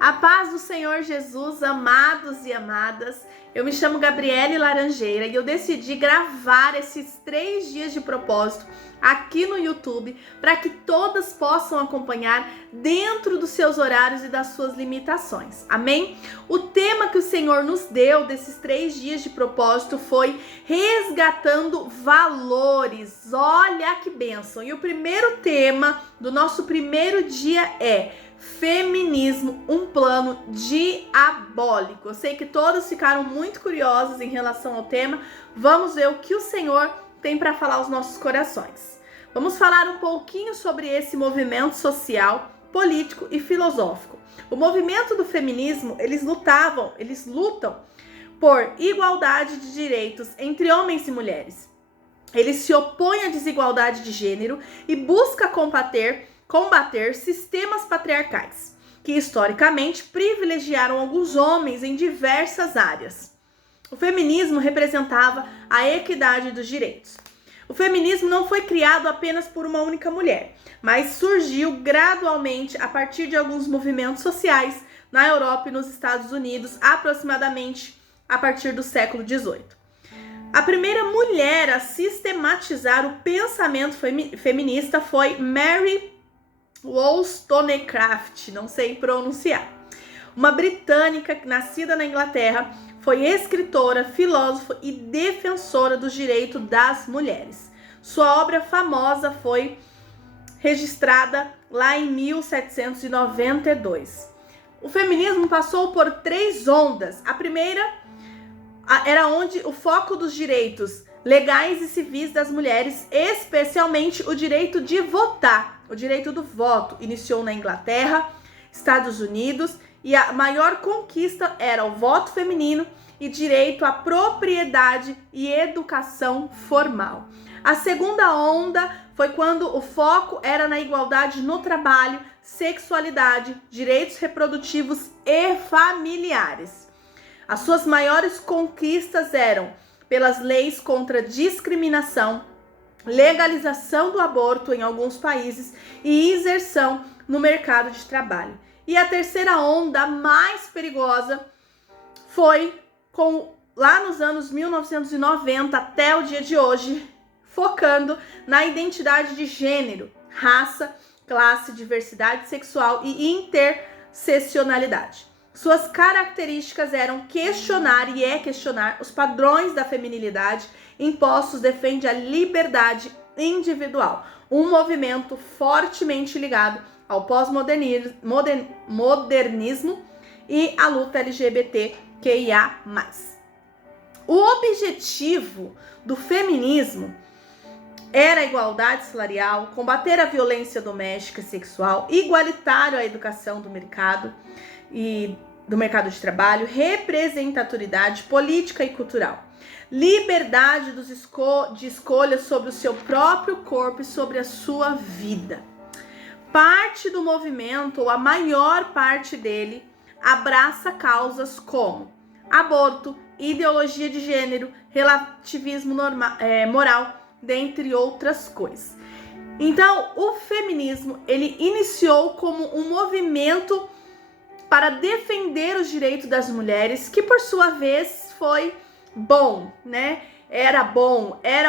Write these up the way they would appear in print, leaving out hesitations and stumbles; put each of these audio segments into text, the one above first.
A paz do Senhor Jesus, amados e amadas. Eu me chamo Gabriele Laranjeira e eu decidi gravar esses 3 dias de propósito aqui no YouTube para que todas possam acompanhar dentro dos seus horários e das suas limitações. Amém? O tema que o Senhor nos deu desses 3 dias de propósito foi resgatando valores. Olha que bênção! E o primeiro tema do nosso primeiro dia é feminismo, um plano diabólico. Eu sei que todos ficaram muito curiosos em relação ao tema. Vamos ver o que o Senhor tem para falar aos nossos corações. Vamos falar um pouquinho sobre esse movimento social, político e filosófico. O movimento do feminismo, eles lutam por igualdade de direitos entre homens e mulheres. Eles se opõem à desigualdade de gênero e busca combater sistemas patriarcais, que historicamente privilegiaram alguns homens em diversas áreas. O feminismo representava a equidade dos direitos. O feminismo não foi criado apenas por uma única mulher, mas surgiu gradualmente a partir de alguns movimentos sociais na Europa e nos Estados Unidos, aproximadamente a partir do século XVIII. A primeira mulher a sistematizar o pensamento feminista foi Mary Wollstonecraft, não sei pronunciar. Uma britânica nascida na Inglaterra, foi escritora, filósofa e defensora dos direitos das mulheres. Sua obra famosa foi registrada lá em 1792. O feminismo passou por 3 ondas. A primeira era onde o foco dos direitos legais e civis das mulheres, especialmente o direito de votar. O direito do voto iniciou na Inglaterra, Estados Unidos, e a maior conquista era o voto feminino e direito à propriedade e educação formal. A segunda onda foi quando o foco era na igualdade no trabalho, sexualidade, direitos reprodutivos e familiares. As suas maiores conquistas eram pelas leis contra discriminação, legalização do aborto em alguns países e inserção no mercado de trabalho. E a terceira onda, mais perigosa, foi lá nos anos 1990 até o dia de hoje, focando na identidade de gênero, raça, classe, diversidade sexual e interseccionalidade. Suas características eram questionar os padrões da feminilidade impostos, defende a liberdade individual, um movimento fortemente ligado ao pós-modernismo e à luta LGBTQIA+. O objetivo do feminismo era a igualdade salarial, combater a violência doméstica e sexual, igualitário à educação do mercado de trabalho, representatividade política e cultural, liberdade de escolha sobre o seu próprio corpo e sobre a sua vida. Parte do movimento, ou a maior parte dele, abraça causas como aborto, ideologia de gênero, relativismo moral, dentre outras coisas. Então, o feminismo, ele iniciou como um movimento para defender os direitos das mulheres, que por sua vez foi bom, né? Era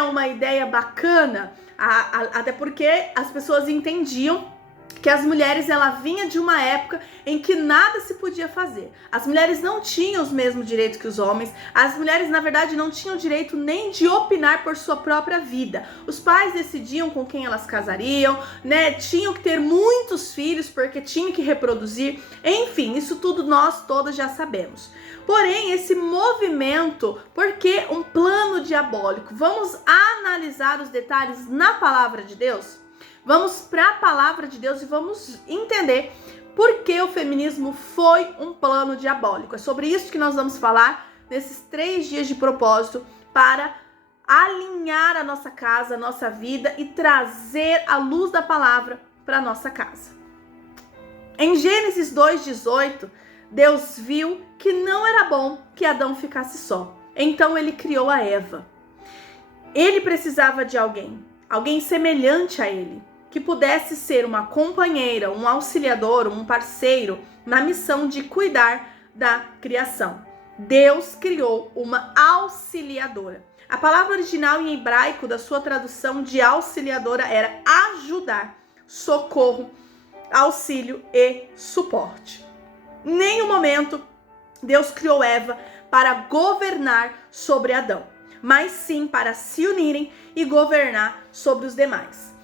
uma ideia bacana, até porque as pessoas entendiam que as mulheres, ela vinha de uma época em que nada se podia fazer. As mulheres não tinham os mesmos direitos que os homens. As mulheres, na verdade, não tinham direito nem de opinar por sua própria vida. Os pais decidiam com quem elas casariam, né? Tinham que ter muitos filhos porque tinham que reproduzir. Enfim, isso tudo nós todas já sabemos. Porém, esse movimento, por que um plano diabólico? Vamos analisar os detalhes na palavra de Deus? Vamos para a palavra de Deus e vamos entender por que o feminismo foi um plano diabólico. É sobre isso que nós vamos falar nesses 3 dias de propósito para alinhar a nossa casa, a nossa vida e trazer a luz da palavra para a nossa casa. Em Gênesis 2:18, Deus viu que não era bom que Adão ficasse só. Então ele criou a Eva. Ele precisava de alguém semelhante a ele. que pudesse ser uma companheira, um auxiliador, um parceiro na missão de cuidar da criação. Deus criou uma auxiliadora. A palavra original em hebraico da sua tradução de auxiliadora era ajudar, socorro, auxílio e suporte. Em nenhum momento Deus criou Eva para governar sobre Adão, mas sim para se unirem e governar sobre os demais.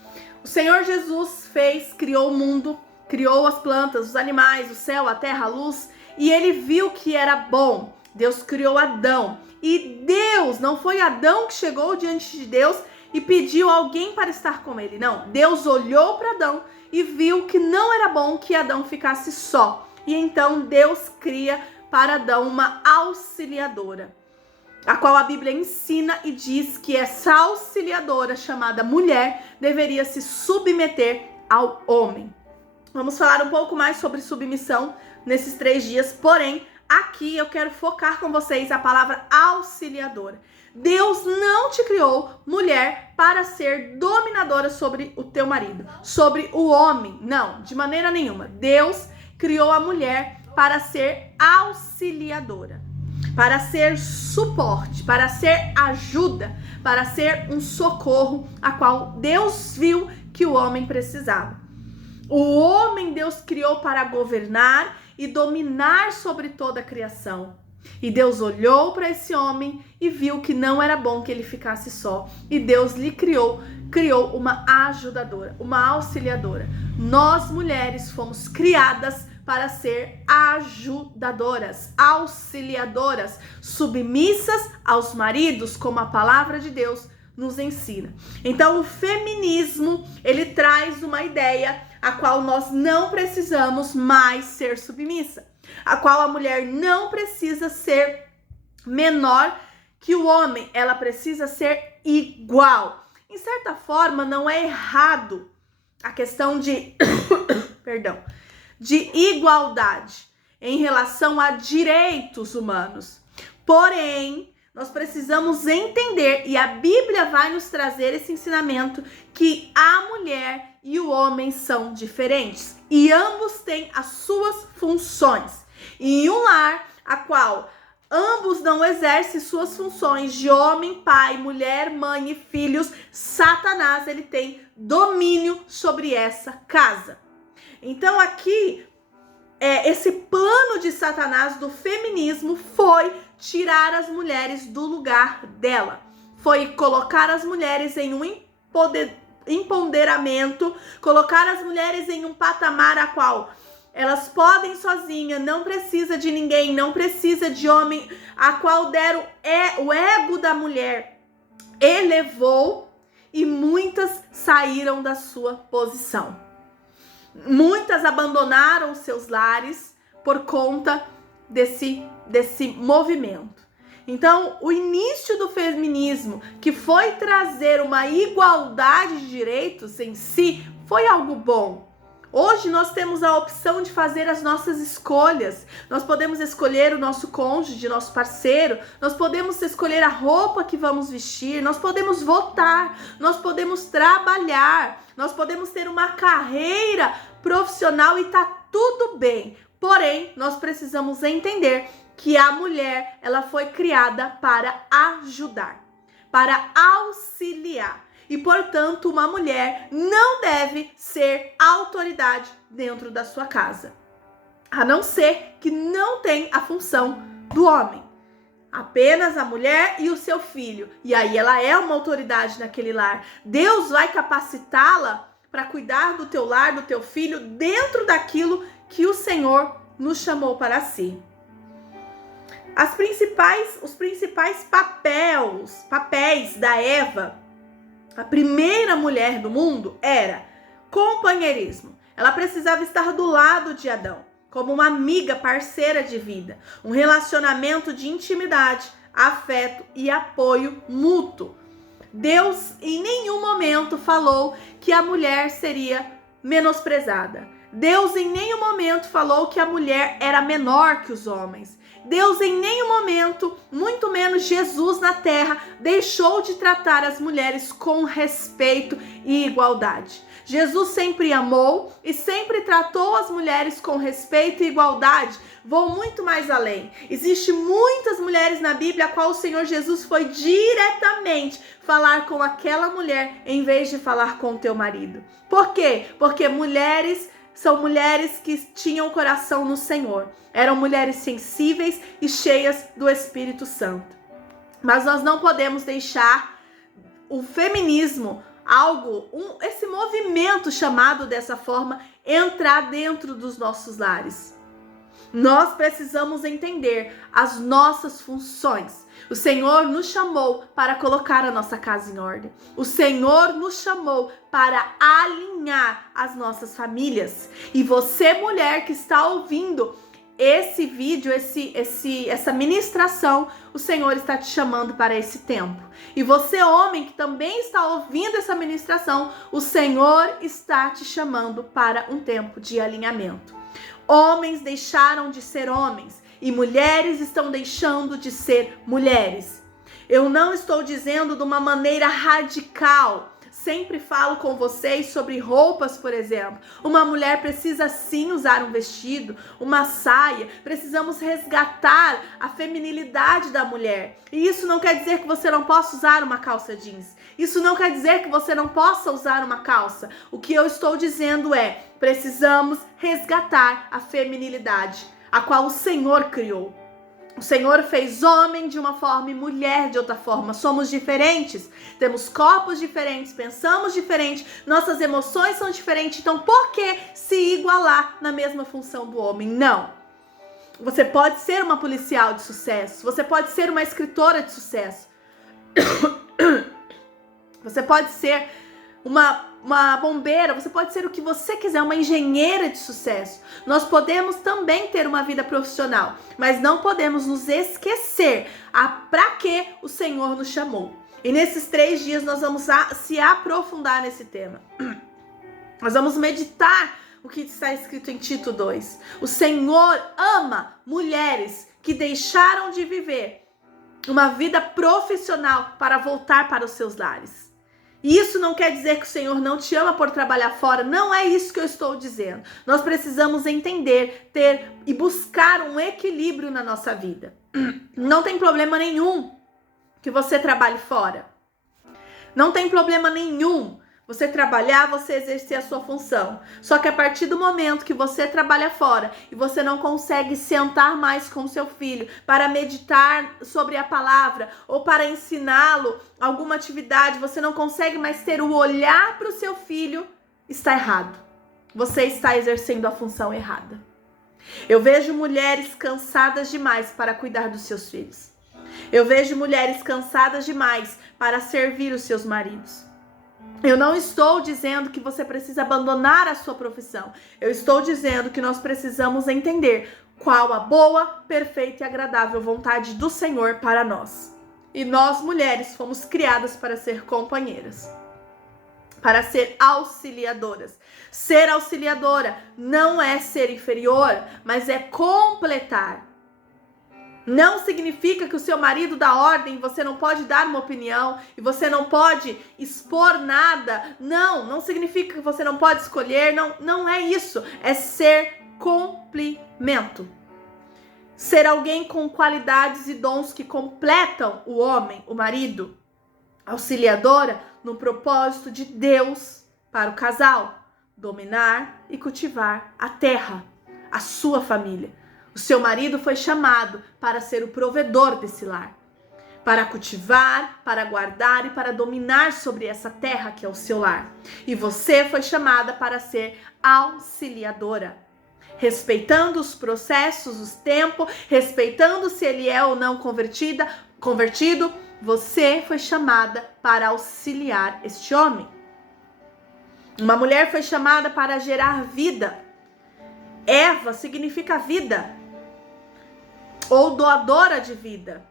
O Senhor Jesus criou o mundo, criou as plantas, os animais, o céu, a terra, a luz, e ele viu que era bom. Deus criou Adão, e Deus, não foi Adão que chegou diante de Deus e pediu alguém para estar com ele, não. Deus olhou para Adão e viu que não era bom que Adão ficasse só, e então Deus cria para Adão uma auxiliadora, a qual a Bíblia ensina e diz que essa auxiliadora, chamada mulher, deveria se submeter ao homem. Vamos falar um pouco mais sobre submissão nesses 3 dias, porém, aqui eu quero focar com vocês a palavra auxiliadora. Deus não te criou, mulher, para ser dominadora sobre o teu marido, sobre o homem. Não, de maneira nenhuma. Deus criou a mulher para ser auxiliadora, para ser suporte, para ser ajuda, para ser um socorro a qual Deus viu que o homem precisava. O homem Deus criou para governar e dominar sobre toda a criação. E Deus olhou para esse homem e viu que não era bom que ele ficasse só. E Deus lhe criou uma ajudadora, uma auxiliadora. Nós, mulheres, fomos criadas para ser ajudadoras, auxiliadoras, submissas aos maridos, como a palavra de Deus nos ensina. Então, o feminismo, ele traz uma ideia a qual nós não precisamos mais ser submissa, a qual a mulher não precisa ser menor que o homem, ela precisa ser igual. Em certa forma, não é errado a questão de de igualdade em relação a direitos humanos. Porém, nós precisamos entender, e a Bíblia vai nos trazer esse ensinamento, que a mulher e o homem são diferentes e ambos têm as suas funções. E em um lar a qual ambos não exercem suas funções de homem, pai, mulher, mãe e filhos, Satanás, ele tem domínio sobre essa casa. Então aqui, esse plano de Satanás do feminismo foi tirar as mulheres do lugar dela. Foi colocar as mulheres em um empoderamento, colocar as mulheres em um patamar a qual elas podem sozinhas, não precisa de ninguém, não precisa de homem, a qual deram o ego da mulher elevou e muitas saíram da sua posição. Muitas abandonaram os seus lares por conta desse movimento. Então, o início do feminismo, que foi trazer uma igualdade de direitos em si, foi algo bom. Hoje nós temos a opção de fazer as nossas escolhas. Nós podemos escolher o nosso cônjuge, nosso parceiro. Nós podemos escolher a roupa que vamos vestir. Nós podemos votar. Nós podemos trabalhar. Nós podemos ter uma carreira profissional e tá tudo bem. Porém, nós precisamos entender que a mulher, ela foi criada para ajudar, para auxiliar. E, portanto, uma mulher não deve ser autoridade dentro da sua casa, a não ser que não tenha a função do homem. Apenas a mulher e o seu filho. E aí ela é uma autoridade naquele lar. Deus vai capacitá-la para cuidar do teu lar, do teu filho, dentro daquilo que o Senhor nos chamou para si. Os principais papéis da Eva, a primeira mulher do mundo, era companheirismo. Ela precisava estar do lado de Adão, como uma amiga, parceira de vida, um relacionamento de intimidade, afeto e apoio mútuo. Deus em nenhum momento falou que a mulher seria menosprezada. Deus em nenhum momento falou que a mulher era menor que os homens. Deus em nenhum momento, muito menos Jesus na terra, deixou de tratar as mulheres com respeito e igualdade. Jesus sempre amou e sempre tratou as mulheres com respeito e igualdade. Vou muito mais além. Existem muitas mulheres na Bíblia a qual o Senhor Jesus foi diretamente falar com aquela mulher em vez de falar com o teu marido. Por quê? Porque mulheres são mulheres que tinham o coração no Senhor. Eram mulheres sensíveis e cheias do Espírito Santo. Mas nós não podemos deixar o feminismo, esse movimento chamado dessa forma, entrar dentro dos nossos lares. Nós precisamos entender as nossas funções. O Senhor nos chamou para colocar a nossa casa em ordem. O Senhor nos chamou para alinhar as nossas famílias. E você, mulher que está ouvindo esse vídeo, essa ministração, o Senhor está te chamando para esse tempo. E você, homem, que também está ouvindo essa ministração, o Senhor está te chamando para um tempo de alinhamento. Homens deixaram de ser homens e mulheres estão deixando de ser mulheres. Eu não estou dizendo de uma maneira radical. Sempre falo com vocês sobre roupas, por exemplo. Uma mulher precisa sim usar um vestido, uma saia. Precisamos resgatar a feminilidade da mulher. E isso não quer dizer que você não possa usar uma calça jeans. Isso não quer dizer que você não possa usar uma calça. O que eu estou dizendo é, precisamos resgatar a feminilidade, a qual o Senhor criou. O Senhor fez homem de uma forma e mulher de outra forma. Somos diferentes, temos corpos diferentes, pensamos diferente, nossas emoções são diferentes. Então, por que se igualar na mesma função do homem? Não. Você pode ser uma policial de sucesso, você pode ser uma escritora de sucesso, você pode ser uma bombeira, você pode ser o que você quiser, uma engenheira de sucesso. Nós podemos também ter uma vida profissional, mas não podemos nos esquecer para que o Senhor nos chamou. E nesses 3 dias nós vamos se aprofundar nesse tema. Nós vamos meditar o que está escrito em Tito 2. O Senhor ama mulheres que deixaram de viver uma vida profissional para voltar para os seus lares. E isso não quer dizer que o Senhor não te ama por trabalhar fora. Não é isso que eu estou dizendo. Nós precisamos entender, ter e buscar um equilíbrio na nossa vida. Não tem problema nenhum que você trabalhe fora. Não tem problema nenhum você trabalhar, você exercer a sua função. Só que a partir do momento que você trabalha fora e você não consegue sentar mais com seu filho para meditar sobre a palavra ou para ensiná-lo alguma atividade, você não consegue mais ter o olhar para o seu filho, está errado. Você está exercendo a função errada. Eu vejo mulheres cansadas demais para cuidar dos seus filhos. Eu vejo mulheres cansadas demais para servir os seus maridos. Eu não estou dizendo que você precisa abandonar a sua profissão. Eu estou dizendo que nós precisamos entender qual a boa, perfeita e agradável vontade do Senhor para nós. E nós, mulheres, fomos criadas para ser companheiras, para ser auxiliadoras. Ser auxiliadora não é ser inferior, mas é completar. Não significa que o seu marido dá ordem, você não pode dar uma opinião e você não pode expor nada. Não significa que você não pode escolher, não é isso. É ser complemento. Ser alguém com qualidades e dons que completam o homem, o marido. Auxiliadora no propósito de Deus para o casal. Dominar e cultivar a terra, a sua família. O seu marido foi chamado para ser o provedor desse lar, para cultivar, para guardar e para dominar sobre essa terra que é o seu lar. E você foi chamada para ser auxiliadora, respeitando os processos, os tempos, respeitando se ele é ou não convertido. Você foi chamada para auxiliar este homem. Uma mulher foi chamada para gerar vida. Eva significa vida, ou doadora de vida.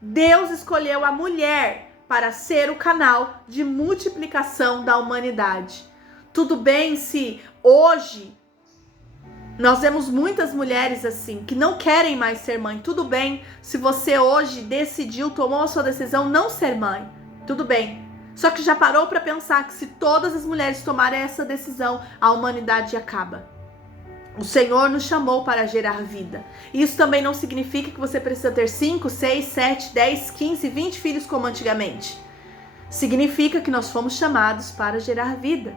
Deus escolheu a mulher para ser o canal de multiplicação da humanidade. Tudo bem se hoje Nós vemos muitas mulheres assim, que não querem mais ser mãe. Tudo bem se você hoje decidiu, tomou a sua decisão não ser mãe. Tudo bem. Só que já parou para pensar que se todas as mulheres tomarem essa decisão, a humanidade acaba. O Senhor nos chamou para gerar vida. Isso também não significa que você precisa ter 5, 6, 7, 10, 15, 20 filhos como antigamente. Significa que nós fomos chamados para gerar vida.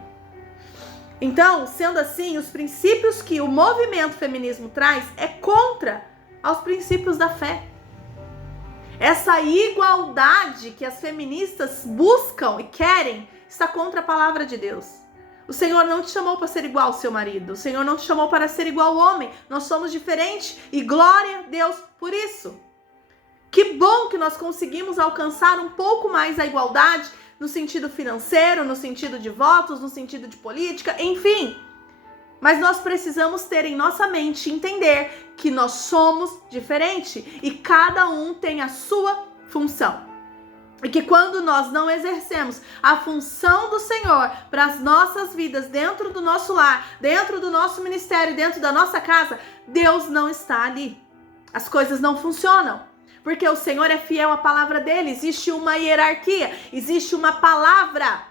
Então, sendo assim, os princípios que o movimento feminismo traz é contra aos princípios da fé. Essa igualdade que as feministas buscam e querem está contra a palavra de Deus. O Senhor não te chamou para ser igual ao seu marido. O Senhor não te chamou para ser igual ao homem. Nós somos diferentes e glória a Deus por isso. Que bom que nós conseguimos alcançar um pouco mais a igualdade no sentido financeiro, no sentido de votos, no sentido de política, enfim. Mas nós precisamos ter em nossa mente, entender que nós somos diferentes e cada um tem a sua função. E que quando nós não exercemos a função do Senhor para as nossas vidas, dentro do nosso lar, dentro do nosso ministério, dentro da nossa casa, Deus não está ali. As coisas não funcionam. Porque o Senhor é fiel à palavra dele. Existe uma hierarquia, existe uma palavra.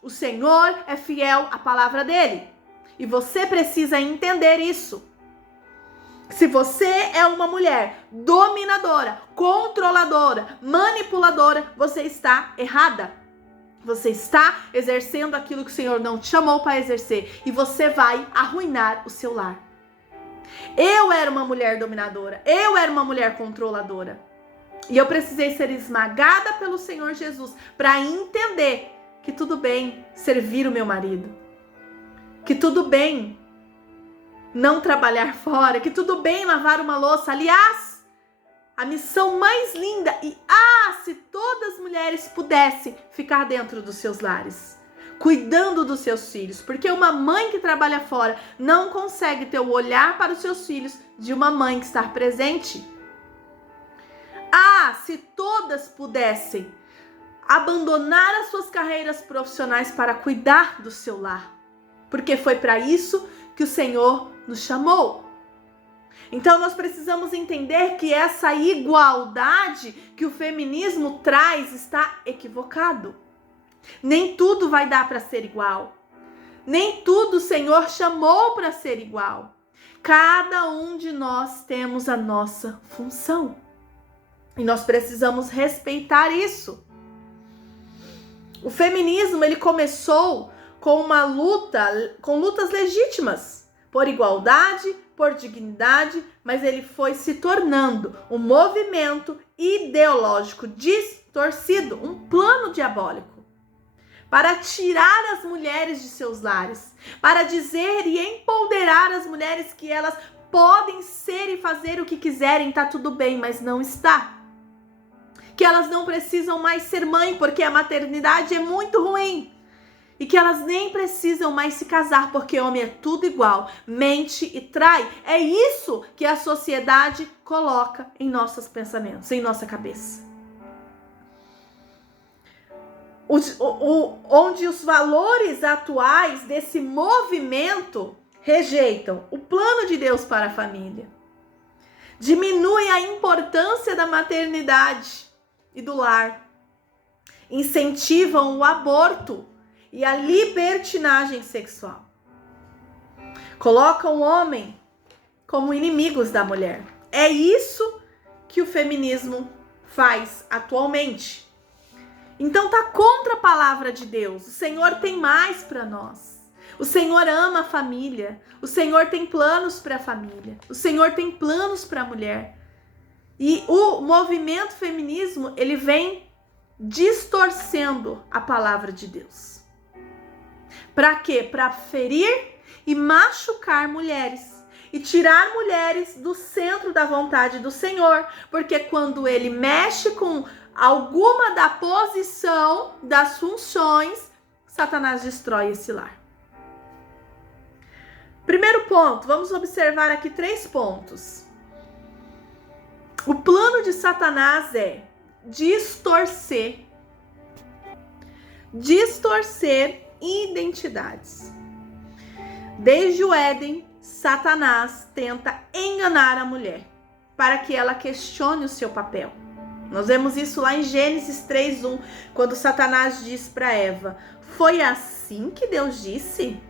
O Senhor é fiel à palavra dele. E você precisa entender isso. Se você é uma mulher dominadora, controladora, manipuladora, você está errada. Você está exercendo aquilo que o Senhor não te chamou para exercer. E você vai arruinar o seu lar. Eu era uma mulher dominadora. Eu era uma mulher controladora. E eu precisei ser esmagada pelo Senhor Jesus para entender que tudo bem servir o meu marido. Que tudo bem não trabalhar fora. Que tudo bem lavar uma louça. Aliás, a missão mais linda. E se todas as mulheres pudessem ficar dentro dos seus lares, cuidando dos seus filhos. Porque uma mãe que trabalha fora não consegue ter o olhar para os seus filhos de uma mãe que está presente. Se todas pudessem abandonar as suas carreiras profissionais para cuidar do seu lar. Porque foi para isso que o Senhor nos chamou. Então nós precisamos entender que essa igualdade que o feminismo traz está equivocado. Nem tudo vai dar para ser igual. Nem tudo o Senhor chamou para ser igual. Cada um de nós temos a nossa função. E nós precisamos respeitar isso. O feminismo, ele começou com uma luta, com lutas legítimas, por igualdade, por dignidade, mas ele foi se tornando um movimento ideológico distorcido, um plano diabólico, para tirar as mulheres de seus lares, para dizer e empoderar as mulheres que elas podem ser e fazer o que quiserem, tá tudo bem, mas não está. Que elas não precisam mais ser mãe, porque a maternidade é muito ruim. E que elas nem precisam mais se casar, porque homem é tudo igual, mente e trai. É isso que a sociedade coloca em nossos pensamentos, em nossa cabeça. Onde os valores atuais desse movimento rejeitam o plano de Deus para a família. Diminui a importância da maternidade e do lar, incentivam o aborto e a libertinagem sexual, colocam o homem como inimigos da mulher. É isso que o feminismo faz atualmente. Então tá contra a palavra de Deus. O Senhor tem mais para nós. O Senhor ama a família. O Senhor tem planos para a família. O Senhor tem planos para a mulher. E o movimento feminismo, ele vem distorcendo a palavra de Deus. Para quê? Para ferir e machucar mulheres. E tirar mulheres do centro da vontade do Senhor. Porque quando ele mexe com alguma da posição, das funções, Satanás destrói esse lar. Primeiro ponto, vamos observar aqui 3 pontos. O plano de Satanás é distorcer identidades. Desde o Éden, Satanás tenta enganar a mulher para que ela questione o seu papel. Nós vemos isso lá em Gênesis 3:1, quando Satanás diz para Eva: foi assim que Deus disse?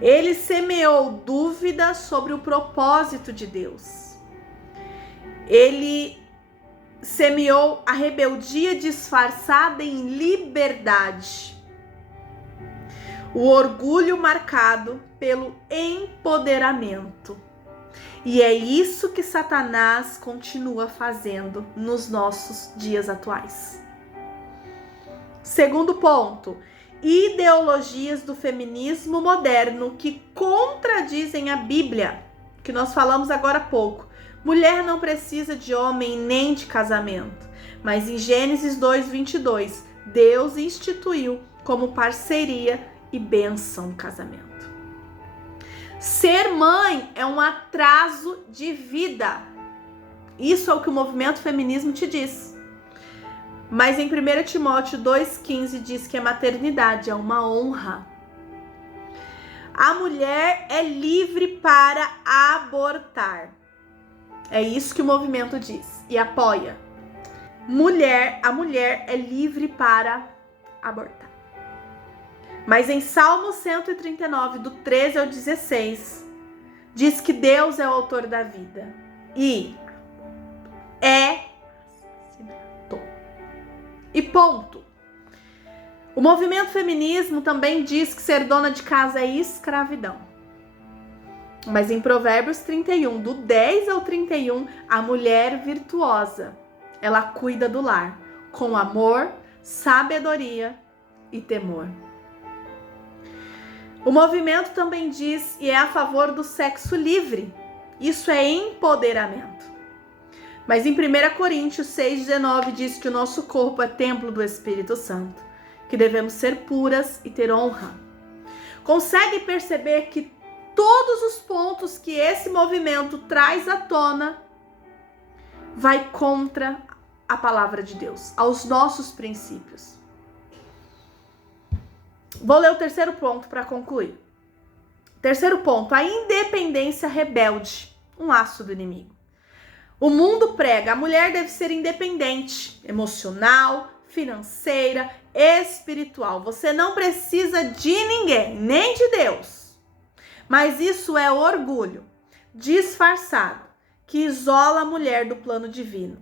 Ele semeou dúvidas sobre o propósito de Deus. Ele semeou a rebeldia disfarçada em liberdade. O orgulho marcado pelo empoderamento. E é isso que Satanás continua fazendo nos nossos dias atuais. Segundo ponto, ideologias do feminismo moderno que contradizem a Bíblia, que nós falamos agora há pouco. Mulher não precisa de homem nem de casamento, mas em Gênesis 2:22, Deus instituiu como parceria e bênção o casamento. Ser mãe é um atraso de vida. Isso é o que o movimento feminismo te diz. Mas em 1 Timóteo 2,15 diz que a maternidade é uma honra. A mulher é livre para abortar. É isso que o movimento diz e apoia. A mulher é livre para abortar. Mas em Salmo 139, do 13 ao 16, diz que Deus é o autor da vida. E ponto. O movimento feminismo também diz que ser dona de casa é escravidão. Mas em Provérbios 31, do 10 ao 31, a mulher virtuosa, ela cuida do lar com amor, sabedoria e temor. O movimento também diz e é a favor do sexo livre. Isso é empoderamento. Mas em 1 Coríntios 6,19 diz que o nosso corpo é templo do Espírito Santo, que devemos ser puras e ter honra. Consegue perceber que todos os pontos que esse movimento traz à tona vai contra a palavra de Deus, aos nossos princípios. Vou ler o terceiro ponto para concluir. Terceiro ponto, a independência rebelde, um laço do inimigo. O mundo prega, a mulher deve ser independente, emocional, financeira, espiritual. Você não precisa de ninguém, nem de Deus. Mas isso é orgulho disfarçado, que isola a mulher do plano divino.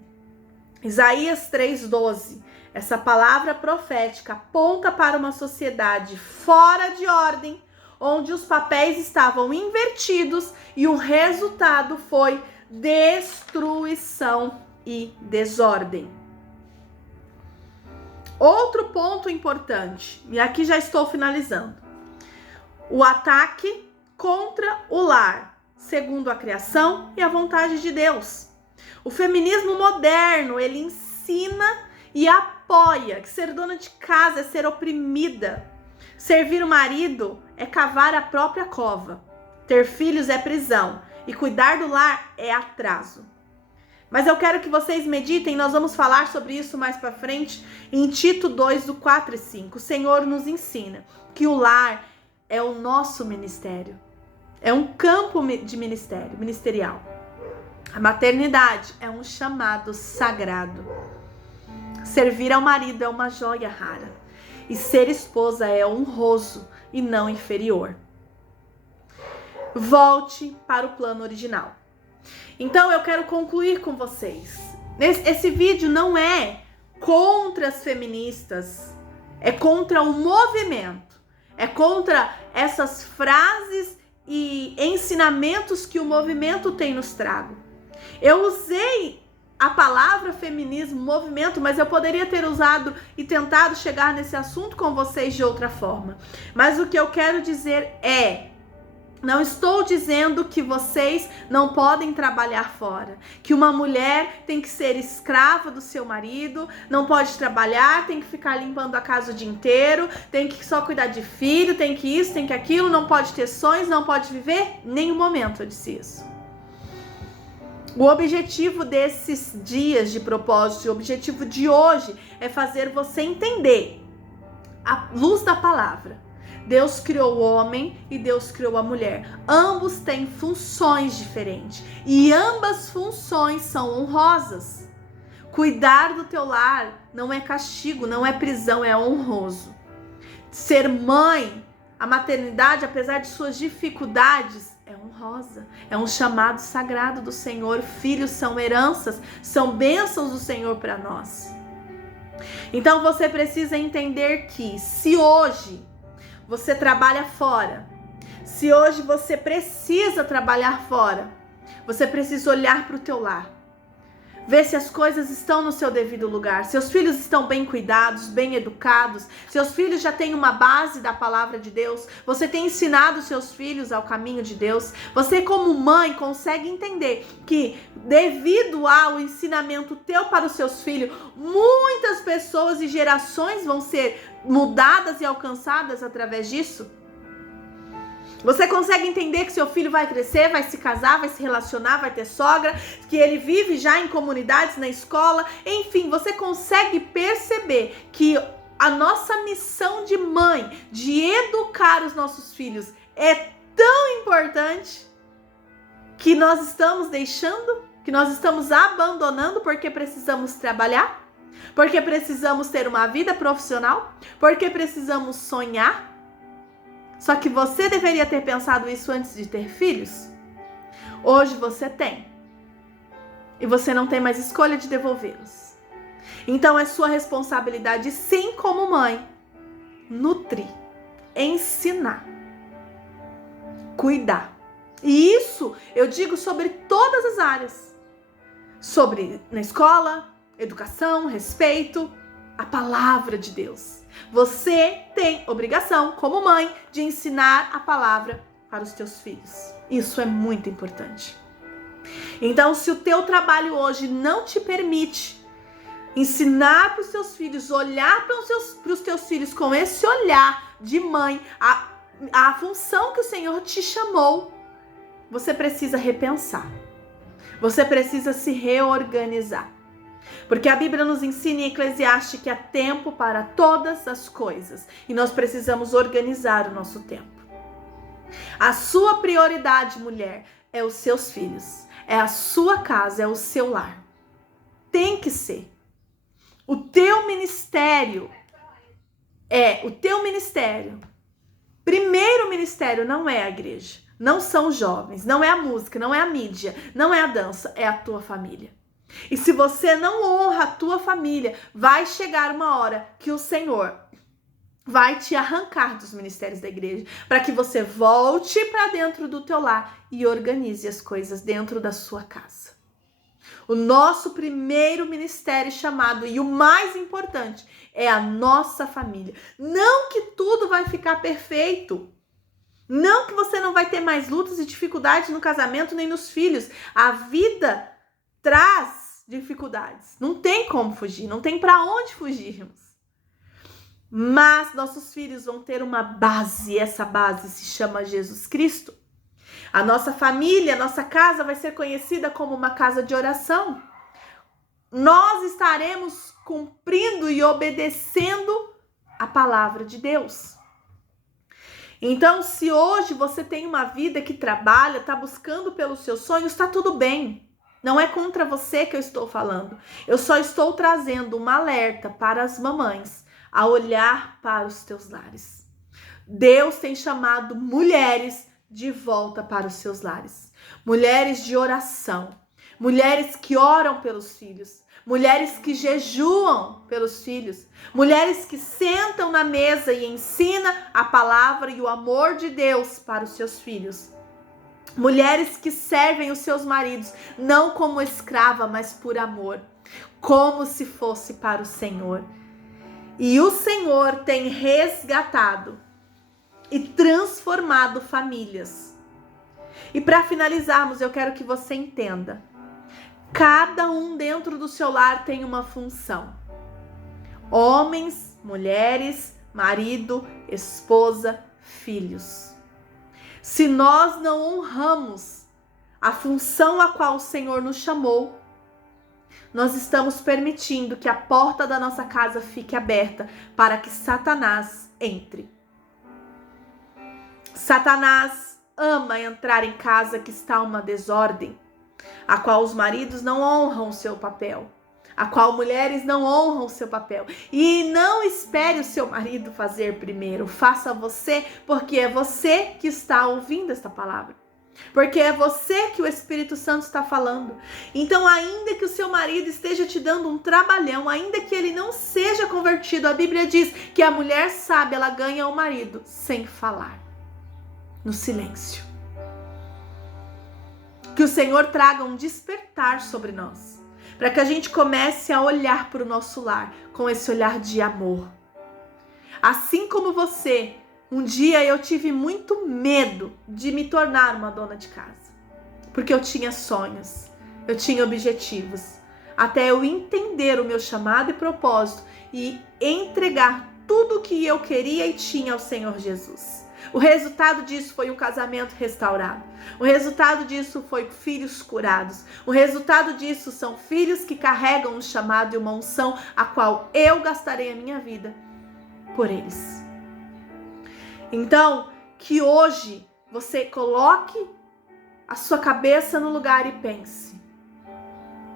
Isaías 3:12, essa palavra profética aponta para uma sociedade fora de ordem, onde os papéis estavam invertidos e o resultado foi destruição e desordem. Outro ponto importante, e aqui já estou finalizando, o ataque contra o lar, segundo a criação e a vontade de Deus. O feminismo moderno, ele ensina e apoia que ser dona de casa é ser oprimida, servir o marido é cavar a própria cova, ter filhos é prisão e cuidar do lar é atraso. Mas eu quero que vocês meditem, nós vamos falar sobre isso mais para frente, em Tito 2, do 4 e 5. O Senhor nos ensina que o lar é o nosso ministério. É um campo de ministerial. A maternidade é um chamado sagrado. Servir ao marido é uma joia rara. E ser esposa é honroso e não inferior. Volte para o plano original. Então eu quero concluir com vocês. Esse vídeo não é contra as feministas, é contra o movimento, é contra essas frases e ensinamentos que o movimento tem nos trago. Eu usei a palavra feminismo, movimento, mas eu poderia ter usado e tentado chegar nesse assunto com vocês de outra forma. Mas o que eu quero dizer é: não estou dizendo que vocês não podem trabalhar fora, que uma mulher tem que ser escrava do seu marido, não pode trabalhar, tem que ficar limpando a casa o dia inteiro, tem que só cuidar de filho, tem que isso, tem que aquilo, não pode ter sonhos, não pode viver. Nenhum momento eu disse isso. O objetivo desses dias de propósito, o objetivo de hoje é fazer você entender, à luz da palavra, Deus criou o homem e Deus criou a mulher. Ambos têm funções diferentes e ambas funções são honrosas. Cuidar do teu lar não é castigo, não é prisão, é honroso. Ser mãe, a maternidade, apesar de suas dificuldades, é honrosa. É um chamado sagrado do Senhor. Filhos são heranças, são bênçãos do Senhor para nós. Então você precisa entender que se hoje você trabalha fora, se hoje você precisa trabalhar fora, você precisa olhar para o teu lar, ver se as coisas estão no seu devido lugar, seus filhos estão bem cuidados, bem educados, seus filhos já têm uma base da palavra de Deus, você tem ensinado seus filhos ao caminho de Deus, você como mãe consegue entender que devido ao ensinamento teu para os seus filhos, muitas pessoas e gerações vão ser mudadas e alcançadas através disso? Você consegue entender que seu filho vai crescer, vai se casar, vai se relacionar, vai ter sogra, que ele vive já em comunidades, na escola, enfim, você consegue perceber que a nossa missão de mãe, de educar os nossos filhos, é tão importante que nós estamos deixando, que nós estamos abandonando porque precisamos trabalhar, porque precisamos ter uma vida profissional, porque precisamos sonhar. Só que você deveria ter pensado isso antes de ter filhos. Hoje você tem. E você não tem mais escolha de devolvê-los. Então é sua responsabilidade, sim, como mãe, nutrir, ensinar, cuidar. E isso eu digo sobre todas as áreas. Sobre na escola, educação, respeito, a palavra de Deus. Você tem obrigação, como mãe, de ensinar a palavra para os teus filhos. Isso é muito importante. Então, se o teu trabalho hoje não te permite ensinar para os teus filhos, olhar para os teus filhos com esse olhar de mãe, a função que o Senhor te chamou, você precisa repensar. Você precisa se reorganizar. Porque a Bíblia nos ensina em Eclesiastes que há tempo para todas as coisas. E nós precisamos organizar o nosso tempo. A sua prioridade, mulher, é os seus filhos. É a sua casa, é o seu lar. Tem que ser. O teu ministério Primeiro ministério não é a igreja. Não são os jovens, não é a música, não é a mídia, não é a dança, é a tua família. E se você não honra a tua família, vai chegar uma hora que o Senhor vai te arrancar dos ministérios da igreja, para que você volte para dentro do teu lar e organize as coisas dentro da sua casa. O nosso primeiro ministério chamado e o mais importante é a nossa família. Não que tudo vai ficar perfeito. Não que você não vai ter mais lutas e dificuldades no casamento nem nos filhos. A vida traz dificuldades. Não tem como fugir, não tem para onde fugirmos. Mas nossos filhos vão ter uma base, e essa base se chama Jesus Cristo. A nossa família, a nossa casa vai ser conhecida como uma casa de oração. Nós estaremos cumprindo e obedecendo a palavra de Deus. Então, se hoje você tem uma vida que trabalha, está buscando pelos seus sonhos, está tudo bem. Não é contra você que eu estou falando. Eu só estou trazendo um alerta para as mamães a olhar para os teus lares. Deus tem chamado mulheres de volta para os seus lares. Mulheres de oração. Mulheres que oram pelos filhos. Mulheres que jejuam pelos filhos. Mulheres que sentam na mesa e ensinam a palavra e o amor de Deus para os seus filhos. Mulheres que servem os seus maridos, não como escrava, mas por amor, como se fosse para o Senhor. E o Senhor tem resgatado e transformado famílias. E para finalizarmos, eu quero que você entenda. Cada um dentro do seu lar tem uma função. Homens, mulheres, marido, esposa, filhos. Se nós não honramos a função a qual o Senhor nos chamou, nós estamos permitindo que a porta da nossa casa fique aberta para que Satanás entre. Satanás ama entrar em casa que está uma desordem, a qual os maridos não honram o seu papel, a qual mulheres não honram o seu papel. E não espere o seu marido fazer primeiro, faça você, porque é você que está ouvindo esta palavra. Porque é você que o Espírito Santo está falando. Então, ainda que o seu marido esteja te dando um trabalhão, ainda que ele não seja convertido, a Bíblia diz que a mulher sábia, ela ganha o marido sem falar, no silêncio. Que o Senhor traga um despertar sobre nós, para que a gente comece a olhar para o nosso lar com esse olhar de amor. Assim como você, um dia eu tive muito medo de me tornar uma dona de casa, porque eu tinha sonhos, eu tinha objetivos, até eu entender o meu chamado e propósito e entregar tudo o que eu queria e tinha ao Senhor Jesus. O resultado disso foi um casamento restaurado. O resultado disso foi filhos curados. O resultado disso são filhos que carregam um chamado e uma unção, a qual eu gastarei a minha vida por eles. Então, que hoje você coloque a sua cabeça no lugar e pense: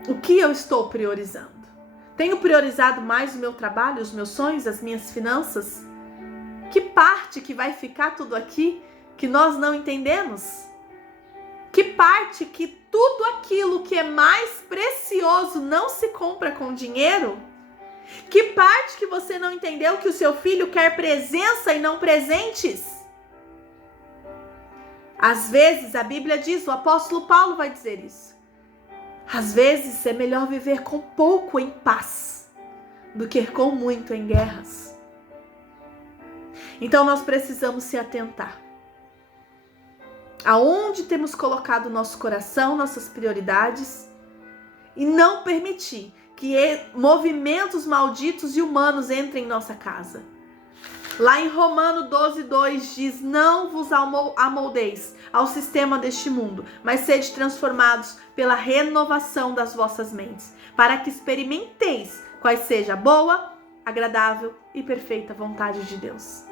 o que eu estou priorizando? Tenho priorizado mais o meu trabalho, os meus sonhos, as minhas finanças? Que parte que vai ficar tudo aqui que nós não entendemos? Que parte que tudo aquilo que é mais precioso não se compra com dinheiro? Que parte que você não entendeu que o seu filho quer presença e não presentes? Às vezes, a Bíblia diz, o apóstolo Paulo vai dizer isso. Às vezes é melhor viver com pouco em paz do que com muito em guerras. Então nós precisamos se atentar. Aonde temos colocado nosso coração, nossas prioridades, e não permitir que movimentos malditos e humanos entrem em nossa casa. Lá em Romanos 12:2 diz: não vos amoldeis ao sistema deste mundo, mas sede transformados pela renovação das vossas mentes, para que experimenteis qual seja a boa, agradável e perfeita vontade de Deus.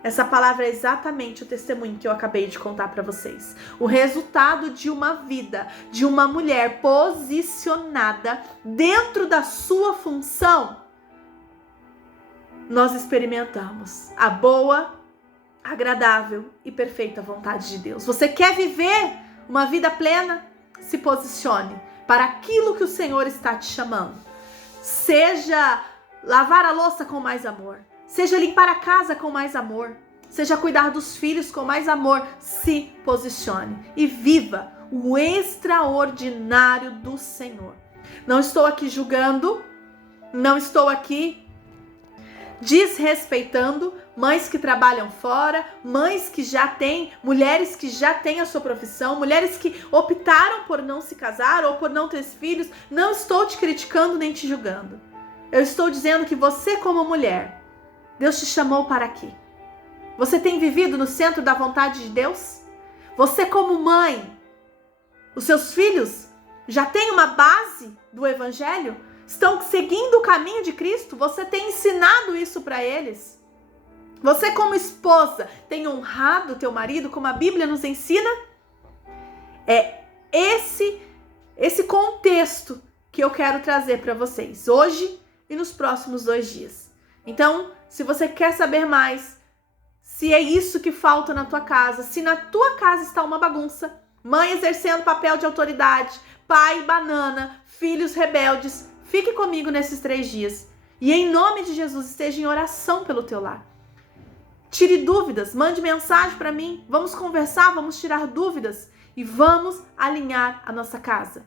Essa palavra é exatamente o testemunho que eu acabei de contar para vocês. O resultado de uma vida, de uma mulher posicionada dentro da sua função, nós experimentamos a boa, agradável e perfeita vontade de Deus. Você quer viver uma vida plena? Se posicione para aquilo que o Senhor está te chamando. Seja lavar a louça com mais amor. Seja limpar a casa com mais amor. Seja cuidar dos filhos com mais amor. Se posicione e viva o extraordinário do Senhor. Não estou aqui julgando, não estou aqui desrespeitando mães que trabalham fora, mães que já têm, mulheres que já têm a sua profissão, mulheres que optaram por não se casar ou por não ter filhos. Não estou te criticando nem te julgando. Eu estou dizendo que você, como mulher, Deus te chamou para aqui. Você tem vivido no centro da vontade de Deus? Você, como mãe, os seus filhos já têm uma base do Evangelho? Estão seguindo o caminho de Cristo? Você tem ensinado isso para eles? Você, como esposa, tem honrado o teu marido como a Bíblia nos ensina? É esse contexto que eu quero trazer para vocês hoje e nos próximos 2 dias. Então, se você quer saber mais, se é isso que falta na tua casa, se na tua casa está uma bagunça, mãe exercendo papel de autoridade, pai banana, filhos rebeldes, fique comigo nesses 3 dias. E em nome de Jesus, esteja em oração pelo teu lar. Tire dúvidas, mande mensagem para mim, vamos conversar, vamos tirar dúvidas e vamos alinhar a nossa casa.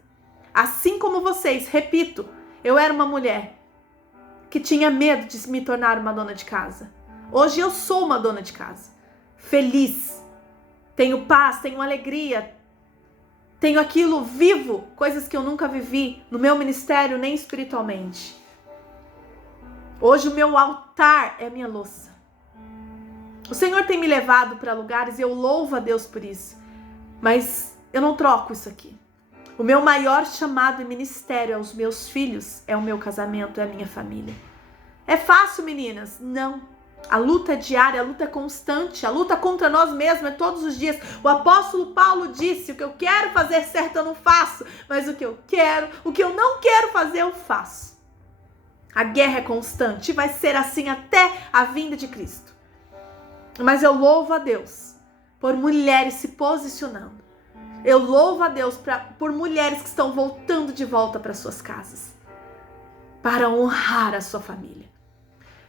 Assim como vocês, repito, eu era uma mulher que tinha medo de me tornar uma dona de casa. Hoje eu sou uma dona de casa, feliz, tenho paz, tenho alegria, tenho aquilo vivo, coisas que eu nunca vivi no meu ministério nem espiritualmente. Hoje o meu altar é a minha louça. O Senhor tem me levado para lugares e eu louvo a Deus por isso, mas eu não troco isso aqui. O meu maior chamado e ministério aos meus filhos é o meu casamento, é a minha família. É fácil, meninas? Não. A luta é diária, a luta é constante, a luta contra nós mesmos é todos os dias. O apóstolo Paulo disse: o que eu quero fazer certo eu não faço, mas o que eu não quero fazer eu faço. A guerra é constante e vai ser assim até a vinda de Cristo. Mas eu louvo a Deus por mulheres se posicionando. Eu louvo a Deus por mulheres que estão voltando de volta para suas casas, para honrar a sua família,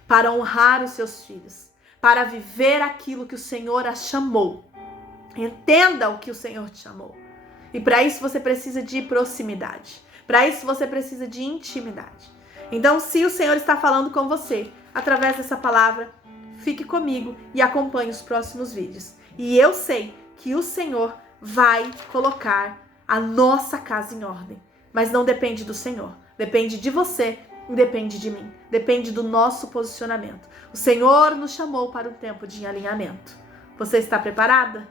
para honrar os seus filhos, para viver aquilo que o Senhor a chamou. Entenda o que o Senhor te chamou. E para isso você precisa de proximidade. Para isso você precisa de intimidade. Então, se o Senhor está falando com você através dessa palavra, fique comigo e acompanhe os próximos vídeos. E eu sei que o Senhor vai colocar a nossa casa em ordem. Mas não depende do Senhor. Depende de você e depende de mim. Depende do nosso posicionamento. O Senhor nos chamou para um tempo de alinhamento. Você está preparada?